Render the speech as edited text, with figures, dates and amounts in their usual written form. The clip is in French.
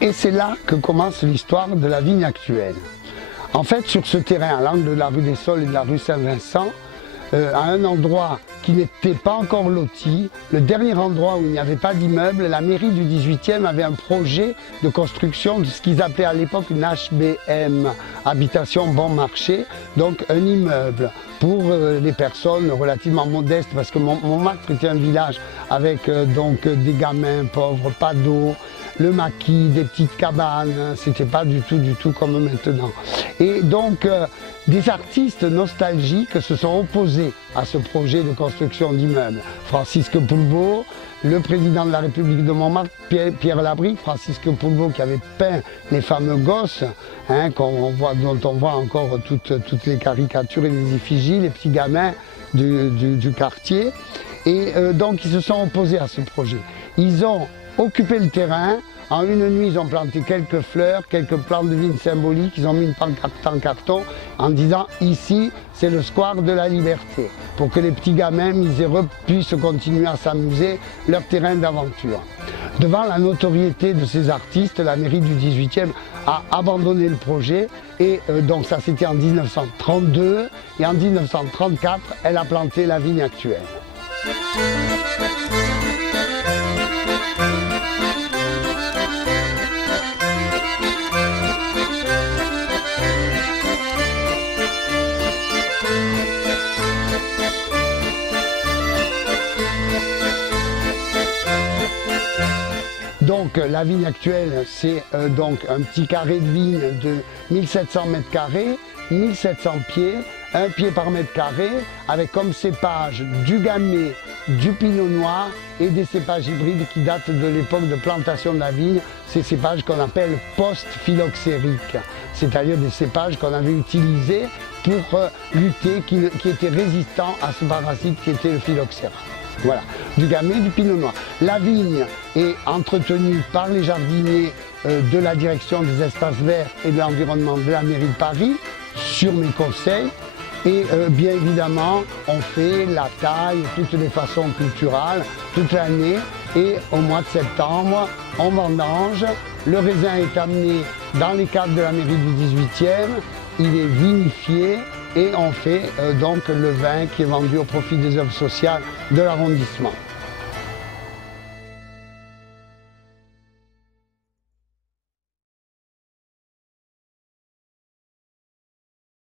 Et c'est là que commence l'histoire de la vigne actuelle. En fait, sur ce terrain, à l'angle de la rue des Saules et de la rue Saint-Vincent, à un endroit qui n'était pas encore loti, le dernier endroit où il n'y avait pas d'immeuble, la mairie du 18e avait un projet de construction de ce qu'ils appelaient à l'époque une HBM, habitation bon marché, donc un immeuble pour les personnes relativement modestes, parce que Montmartre était un village avec donc des gamins pauvres, pas d'eau, le maquis, des petites cabanes, c'était pas du tout comme maintenant. Et donc des artistes nostalgiques se sont opposés à ce projet de construction d'immeubles. Francisque Poulbeau, le président de la République de Montmartre, Pierre Labrique, Francisque Poulbeau qui avait peint les fameux gosses, hein, dont on voit encore toutes les caricatures et les effigies, les petits gamins du quartier. Et donc ils se sont opposés à ce projet. Ils ont occupé le terrain. En une nuit, ils ont planté quelques fleurs, quelques plantes de vigne symboliques. Ils ont mis une pancarte en carton en disant « Ici, c'est le square de la liberté » pour que les petits gamins miséreux puissent continuer à s'amuser, leur terrain d'aventure. Devant la notoriété de ces artistes, la mairie du 18e a abandonné le projet et donc ça c'était en 1932 et en 1934, elle a planté la vigne actuelle. Donc la vigne actuelle, c'est donc un petit carré de vigne de 1700 mètres carrés, 1700 pieds, 1 pied par mètre carré, avec comme cépage du gamay, du pinot noir et des cépages hybrides qui datent de l'époque de plantation de la vigne, ces cépages qu'on appelle post-phylloxériques, c'est-à-dire des cépages qu'on avait utilisés pour lutter, qui étaient résistants à ce parasite qui était le phylloxéra. Voilà, du gamay, du pinot noir. La vigne est entretenue par les jardiniers de la direction des espaces verts et de l'environnement de la mairie de Paris, sur mes conseils. Et bien évidemment, on fait la taille, toutes les façons culturales, toute l'année. Et au mois de septembre, on vendange. Le raisin est amené dans les caves de la mairie du 18e. Il est vinifié. Et on fait donc le vin qui est vendu au profit des œuvres sociales de l'arrondissement.